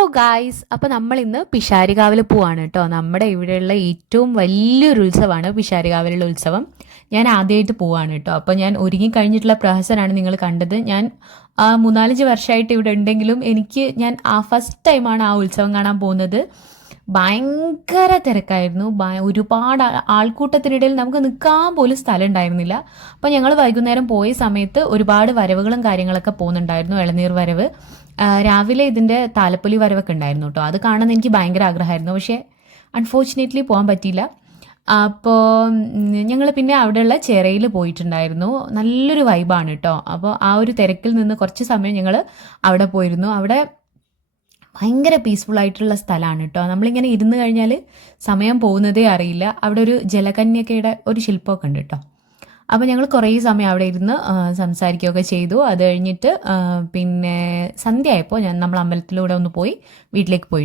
Hello guys, അപ്പോൾ നമ്മൾ ഇന്ന് പിഷാരികാവിൽ പോവാണ് കേട്ടോ. നമ്മുടെ ഇവിടെയുള്ള ഏറ്റവും വലിയൊരു ഉത്സവമാണ് പിഷാരികാവിലുള്ള ഉത്സവം. ഞാൻ ആദ്യമായിട്ട് പോവാണ് കേട്ടോ. അപ്പോൾ ഞാൻ ഒരുങ്ങി കഴിഞ്ഞിട്ടുള്ള പ്രഹസനാണ് നിങ്ങൾ കണ്ടത്. ഞാൻ 3-4 വർഷമായിട്ട് ഇവിടെ ഉണ്ടെങ്കിലും ഞാൻ ഫസ്റ്റ് ടൈമാണ് ആ ഉത്സവം കാണാൻ പോകുന്നത്. ഭയങ്കര തിരക്കായിരുന്നു. ഒരുപാട് ആൾക്കൂട്ടത്തിനിടയിൽ നമുക്ക് നിൽക്കാൻ പോലും സ്ഥലം ഉണ്ടായിരുന്നില്ല. അപ്പോൾ ഞങ്ങൾ വൈകുന്നേരം പോയ സമയത്ത് ഒരുപാട് വരവുകളും കാര്യങ്ങളൊക്കെ പോകുന്നുണ്ടായിരുന്നു. ഇളനീർ വരവ്, രാവിലെ ഇതിൻ്റെ താലപ്പൊലി വരവൊക്കെ ഉണ്ടായിരുന്നു കേട്ടോ. അത് കാണാൻ എനിക്ക് ഭയങ്കര ആഗ്രഹമായിരുന്നു. പക്ഷേ അൺഫോർച്ചുനേറ്റ്ലി പോകാൻ പറ്റിയില്ല. അപ്പോൾ ഞങ്ങൾ പിന്നെ അവിടെയുള്ള ചിറയിൽ പോയിട്ടുണ്ടായിരുന്നു. നല്ലൊരു വൈബാണ് കേട്ടോ. അപ്പോൾ ആ ഒരു തിരക്കിൽ നിന്ന് കുറച്ച് സമയം ഞങ്ങൾ അവിടെ പോയിരുന്നു. അവിടെ ഭയങ്കര പീസ്ഫുൾ ആയിട്ടുള്ള സ്ഥലമാണ് കേട്ടോ. നമ്മളിങ്ങനെ ഇരുന്ന് കഴിഞ്ഞാൽ സമയം പോകുന്നതേ അറിയില്ല. അവിടെ ഒരു ജലകന്യകയുടെ ഒരു ശില്പമൊക്കെ ഉണ്ട് കേട്ടോ. അപ്പോൾ ഞങ്ങൾ കുറേ സമയം അവിടെ ഇരുന്ന് സംസാരിക്കുകയൊക്കെ ചെയ്തു. അത് കഴിഞ്ഞിട്ട് പിന്നെ സന്ധ്യ ആയപ്പോൾ നമ്മൾ അമ്പലത്തിലൂടെ ഒന്ന് പോയി വീട്ടിലേക്ക് പോയി.